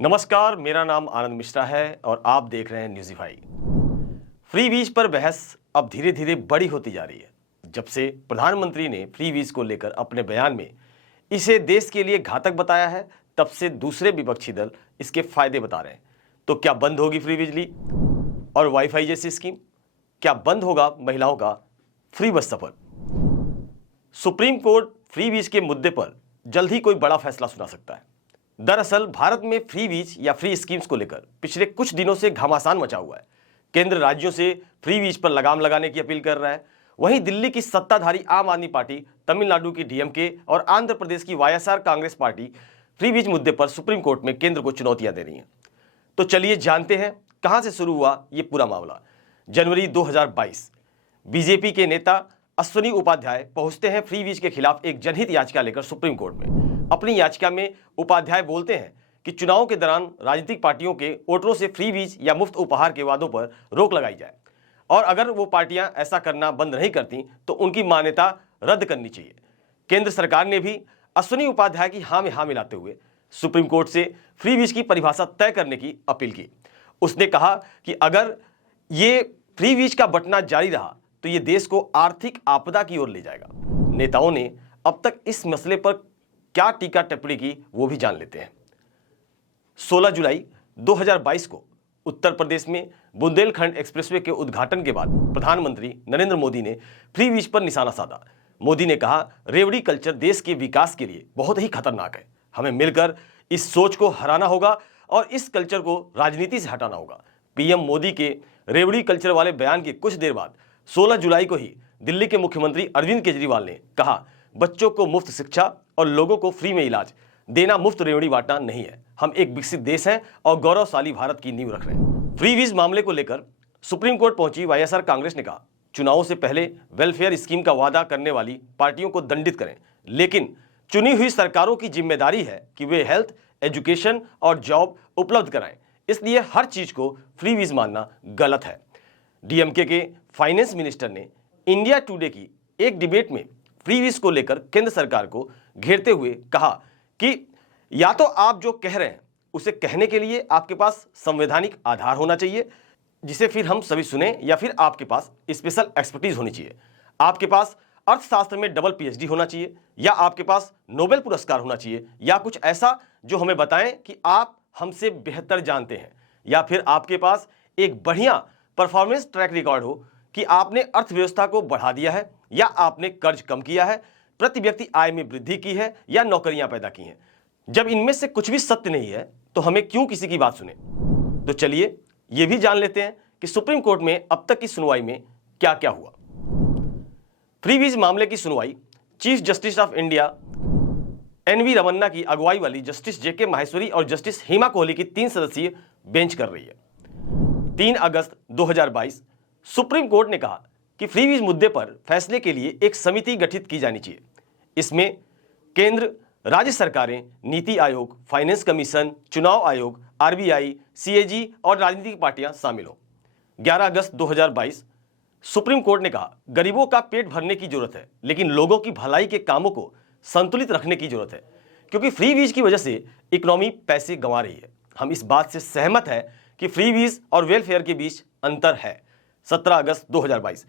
नमस्कार, मेरा नाम आनंद मिश्रा है और आप देख रहे हैं न्यूज़ीफाई। फ्री वीज पर बहस अब धीरे धीरे बड़ी होती जा रही है। जब से प्रधानमंत्री ने फ्री वीज को लेकर अपने बयान में इसे देश के लिए घातक बताया है, तब से दूसरे विपक्षी दल इसके फायदे बता रहे हैं। तो क्या बंद होगी फ्री बिजली और वाईफाई जैसी स्कीम? क्या बंद होगा महिलाओं का फ्री बस सफर? सुप्रीम कोर्ट फ्री वीज के मुद्दे पर जल्द ही कोई बड़ा फैसला सुना सकता है। दरअसल भारत में फ्री वीज या फ्री स्कीम्स को लेकर पिछले कुछ दिनों से घमासान मचा हुआ है। केंद्र राज्यों से फ्री वीज पर लगाम लगाने की अपील कर रहा है। वहीं दिल्ली की सत्ताधारी आम आदमी पार्टी, तमिलनाडु की डीएमके और आंध्र प्रदेश की वाईएसआर कांग्रेस पार्टी फ्री वीज मुद्दे पर सुप्रीम कोर्ट में केंद्र को चुनौतियां दे रही हैं। तो चलिए जानते हैं कहां से शुरू हुआ ये पूरा मामला। जनवरी 2022 बीजेपी के नेता अश्विनी उपाध्याय पहुंचते हैं फ्री वीज के खिलाफ एक जनहित याचिका लेकर सुप्रीम कोर्ट में। अपनी याचिका में उपाध्याय बोलते हैं कि चुनाव के दौरान राजनीतिक पार्टियों के वोटरों से फ्री वीज या मुफ्त उपहार के वादों पर रोक लगाई जाए और अगर वो पार्टियां ऐसा करना बंद नहीं करती तो उनकी मान्यता रद्द करनी चाहिए। केंद्र सरकार ने भी अश्विनी उपाध्याय की हाँ में हाँ मिलाते हुए सुप्रीम कोर्ट से फ्री वीज की परिभाषा तय करने की अपील की। उसने कहा कि अगर ये फ्री वीज का बंटना जारी रहा तो ये देश को आर्थिक आपदा की ओर ले जाएगा। नेताओं ने अब तक इस मसले पर क्या टीका टिप्पणी की वो भी जान लेते हैं। 16 जुलाई 2022 को उत्तर प्रदेश में बुंदेलखंड एक्सप्रेसवे के उद्घाटन के बाद प्रधानमंत्री नरेंद्र मोदी ने फ्री वीज पर निशाना साधा। मोदी ने कहा, रेवड़ी कल्चर देश के विकास के लिए बहुत ही खतरनाक है। हमें मिलकर इस सोच को हराना होगा और इस कल्चर को राजनीति से हटाना होगा। पीएम मोदी के रेवड़ी कल्चर वाले बयान के कुछ देर बाद 16 जुलाई को ही दिल्ली के मुख्यमंत्री अरविंद केजरीवाल ने कहा, बच्चों को मुफ्त शिक्षा और लोगों को फ्री में इलाज देना मुफ्त रेवड़ी बांटना नहीं है। हम एक विकसित देश हैं और गौरवशाली भारत की नींव रख रहे हैं। फ्री वीज मामले को लेकर सुप्रीम कोर्ट पहुंची वाईएसआर कांग्रेस ने कहा, चुनावों से पहले वेलफेयर स्कीम का वादा करने वाली पार्टियों को दंडित करें, लेकिन चुनी हुई सरकारों की जिम्मेदारी है कि वे हेल्थ, एजुकेशन और जॉब उपलब्ध कराएं। इसलिए हर चीज को फ्री वीज मानना गलत है। डीएमके के फाइनेंस मिनिस्टर ने इंडिया टुडे की एक डिबेट में फ्री वीज को लेकर केंद्र सरकार को घेरते हुए कहा कि या तो आप जो कह रहे हैं उसे कहने के लिए आपके पास संवैधानिक आधार होना चाहिए जिसे फिर हम सभी सुने, या फिर आपके पास स्पेशल एक्सपर्टीज होनी चाहिए। आपके पास अर्थशास्त्र में डबल पीएचडी होना चाहिए, या आपके पास नोबेल पुरस्कार होना चाहिए, या कुछ ऐसा जो हमें बताएं कि आप हमसे बेहतर जानते हैं, या फिर आपके पास एक बढ़िया परफॉर्मेंस ट्रैक रिकॉर्ड हो कि आपने अर्थव्यवस्था को बढ़ा दिया है, या आपने कर्ज कम किया है, प्रति व्यक्ति आय में वृद्धि की है, या नौकरियां पैदा की हैं। जब इनमें से कुछ भी सत्य नहीं है तो हमें क्यों किसी की बात सुने। तो चलिए यह भी जान लेते हैं कि सुप्रीम कोर्ट में अब तक की सुनवाई में क्या क्या हुआ। फ्री वीज मामले की सुनवाई chief justice of India NV Ramana की अगुवाई वाली जस्टिस जेके माहेश्वरी और जस्टिस हेमा कोहली की 3 सदस्यीय बेंच कर रही है। 3 अगस्त 2022 सुप्रीम कोर्ट ने कहा कि फ्री वीज मुद्दे पर फैसले के लिए एक समिति गठित की जानी चाहिए। इसमें केंद्र, राज्य सरकारें, नीति आयोग, फाइनेंस कमीशन, चुनाव आयोग, आरबीआई, सीएजी और राजनीतिक पार्टियां शामिल हो। 11 अगस्त 2022 सुप्रीम कोर्ट ने कहा, गरीबों का पेट भरने की जरूरत है, लेकिन लोगों की भलाई के कामों को संतुलित रखने की जरूरत है, क्योंकि फ्री वीज की वजह से इकोनॉमी पैसे गंवा रही है। हम इस बात से सहमत है कि फ्री वीज और वेलफेयर के बीच अंतर है। 17 अगस्त 2022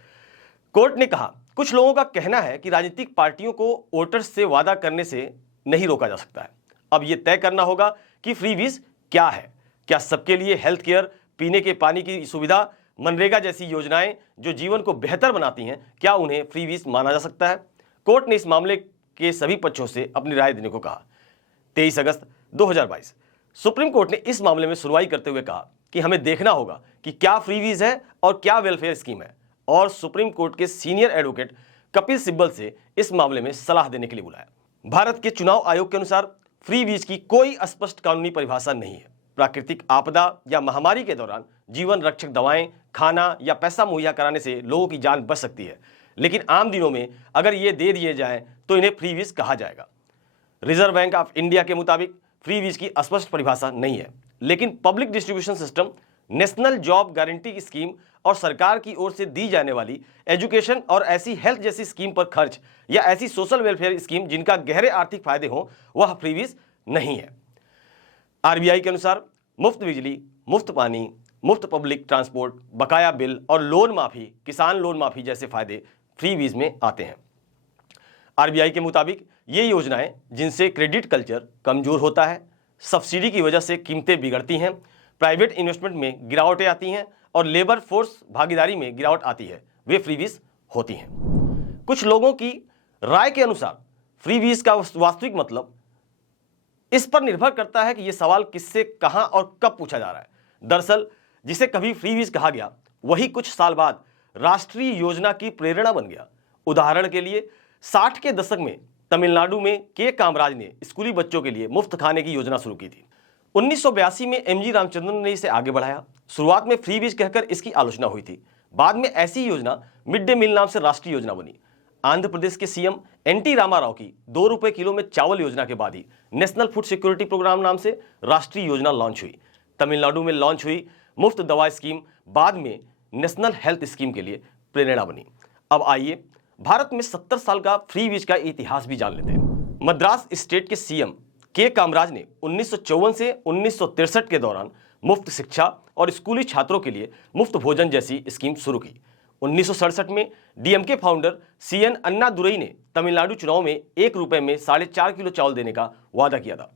कोर्ट ने कहा, कुछ लोगों का कहना है कि राजनीतिक पार्टियों को वोटर्स से वादा करने से नहीं रोका जा सकता है। अब यह तय करना होगा कि फ्री वीज क्या है। क्या सबके लिए हेल्थ केयर, पीने के पानी की सुविधा, मनरेगा जैसी योजनाएं जो जीवन को बेहतर बनाती हैं, क्या उन्हें फ्री वीज माना जा सकता है? कोर्ट ने इस मामले के सभी पक्षों से अपनी राय देने को कहा। 23 अगस्त 2022 सुप्रीम कोर्ट ने इस मामले में सुनवाई करते हुए कहा कि हमें देखना होगा कि क्या फ्री वीज है और क्या वेलफेयर स्कीम है, और सुप्रीम कोर्ट के सीनियर एडवोकेट कपिल सिब्बल से इस मामले में सलाह देने के लिए बुलाया। भारत के चुनाव आयोग के अनुसार फ्री वीज की कोई स्पष्ट कानूनी परिभाषा नहीं है। प्राकृतिक आपदा या महामारी के दौरान जीवन रक्षक दवाएं, खाना या पैसा मुहैया कराने से लोगों की जान बच सकती है, लेकिन आम दिनों में अगर ये दे दिए जाएं तो इन्हें फ्री वीज कहा जाएगा। रिजर्व बैंक ऑफ इंडिया के मुताबिक फ्री वीज की स्पष्ट परिभाषा नहीं है, लेकिन public distribution system, national job guarantee scheme और सरकार की ओर से दी जाने वाली एजुकेशन और ऐसी हेल्थ जैसी स्कीम पर खर्च या ऐसी सोशल वेलफेयर स्कीम जिनका गहरे आर्थिक फायदे हों, वह फ्री वीज नहीं है। आरबीआई के अनुसार मुफ्त बिजली, मुफ्त पानी, मुफ्त पब्लिक ट्रांसपोर्ट, बकाया बिल और लोन माफी, किसान लोन माफी जैसे फायदे फ्रीबीज में आते हैं। आरबीआई के मुताबिक ये योजनाएं जिनसे क्रेडिट कल्चर कमजोर होता है, सब्सिडी की वजह से कीमतें बिगड़ती हैं, प्राइवेट इन्वेस्टमेंट में गिरावटें आती हैं और लेबर फोर्स भागीदारी में गिरावट आती है, वे फ्रीबीज होती हैं। कुछ लोगों की राय के अनुसार फ्रीबीज का वास्तविक मतलब इस पर निर्भर करता है कि यह सवाल किससे, कहां और कब पूछा जा रहा है। दरअसल जिसे कभी फ्रीबीज कहा गया वही कुछ साल बाद राष्ट्रीय योजना की प्रेरणा बन गया। उदाहरण के लिए 60 के दशक में तमिलनाडु में के कामराज ने स्कूली बच्चों के लिए मुफ्त खाने की योजना शुरू की थी। 1982 में एमजी रामचंद्रन ने इसे आगे बढ़ाया। शुरुआत में फ्रीबीज कहकर इसकी आलोचना हुई थी। बाद में ऐसी योजना मिड डे मील नाम से राष्ट्रीय योजना बनी। आंध्र प्रदेश के सीएम एनटी रामाराव की 2 रुपए किलो में चावल योजना के बाद ही नेशनल फूड सिक्योरिटी प्रोग्राम नाम से राष्ट्रीय योजना लॉन्च हुई। तमिलनाडु में लॉन्च हुई मुफ्त दवा स्कीम बाद में नेशनल हेल्थ स्कीम के लिए प्रेरणा बनी। अब आइए भारत में 70 साल का फ्रीबीज का इतिहास भी जान लेते हैं। मद्रास स्टेट के सीएम के कामराज ने 1954 से 1963 के दौरान मुफ्त शिक्षा और स्कूली छात्रों के लिए मुफ्त भोजन जैसी स्कीम शुरू की। 1967 में डीएमके फाउंडर सीएन अन्नादुरई ने तमिलनाडु चुनाव में 1 रुपए में 4.5 किलो चावल देने का वादा किया था।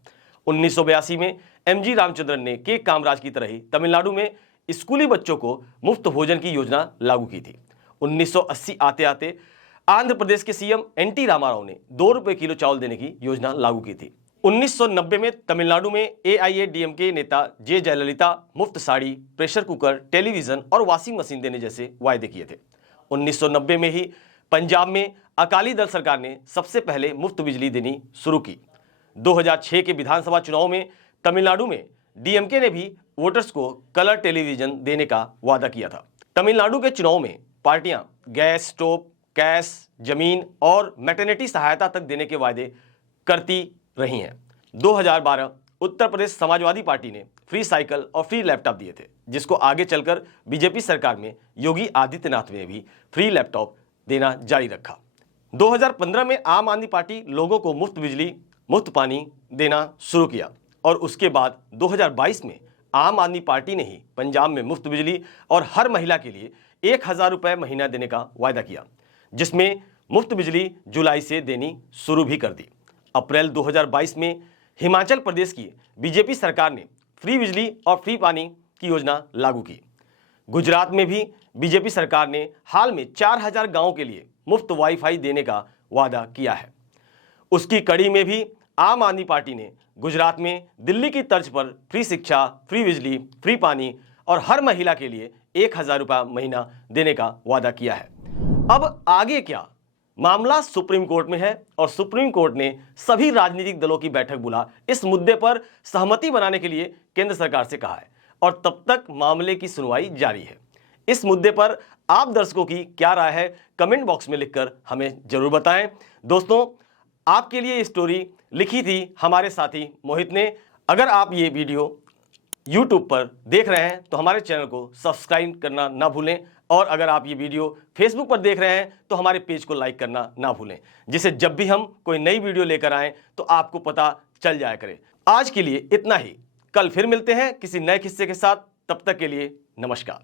1982 में एमजी रामचंद्रन ने के कामराज की तरह ही तमिलनाडु में स्कूली बच्चों को मुफ्त भोजन की योजना लागू की थी। 1980 आते आते आंध्र प्रदेश के सीएम एनटी रामाराव ने 2 रुपए किलो चावल देने की योजना लागू की थी। 1990 में तमिलनाडु में एआईएडीएमके नेता जे जयललिता मुफ्त साड़ी, प्रेशर कुकर, टेलीविजन और वॉशिंग मशीन देने जैसे वायदे किए थे। 1990 में ही पंजाब में अकाली दल सरकार ने सबसे पहले मुफ्त बिजली देनी शुरू की। 2006 के विधानसभा चुनाव में तमिलनाडु में डीएमके ने भी वोटर्स को कलर टेलीविजन देने का वादा किया था। तमिलनाडु के चुनाव में पार्टियां गैस स्टोव, कैश, जमीन और मैटरनिटी सहायता तक देने के वायदे करती रही हैं। 2012 उत्तर प्रदेश समाजवादी पार्टी ने फ्री साइकिल और फ्री लैपटॉप दिए थे, जिसको आगे चलकर बीजेपी सरकार में योगी आदित्यनाथ ने भी फ्री लैपटॉप देना जारी रखा। 2015 में आम आदमी पार्टी लोगों को मुफ्त बिजली, मुफ्त पानी देना शुरू किया और उसके बाद 2022 में आम आदमी पार्टी ने ही पंजाब में मुफ्त बिजली और हर महिला के लिए 1000 रुपए महीना देने का वायदा किया, जिसमें मुफ्त बिजली जुलाई से देनी शुरू भी कर दी। अप्रैल 2022 में हिमाचल प्रदेश की बीजेपी सरकार ने फ्री बिजली और फ्री पानी की योजना लागू की। गुजरात में भी बीजेपी सरकार ने हाल में 4000 गांवों के लिए मुफ्त वाईफाई देने का वादा किया है। उसकी कड़ी में भी आम आदमी पार्टी ने गुजरात में दिल्ली की तर्ज पर फ्री शिक्षा, फ्री बिजली, फ्री पानी और हर महिला के लिए 1000 रुपये महीना देने का वादा किया है। अब आगे क्या? मामला सुप्रीम कोर्ट में है और सुप्रीम कोर्ट ने सभी राजनीतिक दलों की बैठक बुला इस मुद्दे पर सहमति बनाने के लिए केंद्र सरकार से कहा है और तब तक मामले की सुनवाई जारी है। इस मुद्दे पर आप दर्शकों की क्या राय है, कमेंट बॉक्स में लिखकर हमें जरूर बताएं। दोस्तों, आपके लिए ये स्टोरी लिखी थी हमारे साथी मोहित ने। अगर आप ये वीडियो YouTube पर देख रहे हैं तो हमारे चैनल को सब्सक्राइब करना ना भूलें और अगर आप ये वीडियो Facebook पर देख रहे हैं तो हमारे पेज को लाइक करना ना भूलें, जिससे जब भी हम कोई नई वीडियो लेकर आएँ तो आपको पता चल जाया करे। आज के लिए इतना ही, कल फिर मिलते हैं किसी नए किस्से के साथ। तब तक के लिए नमस्कार।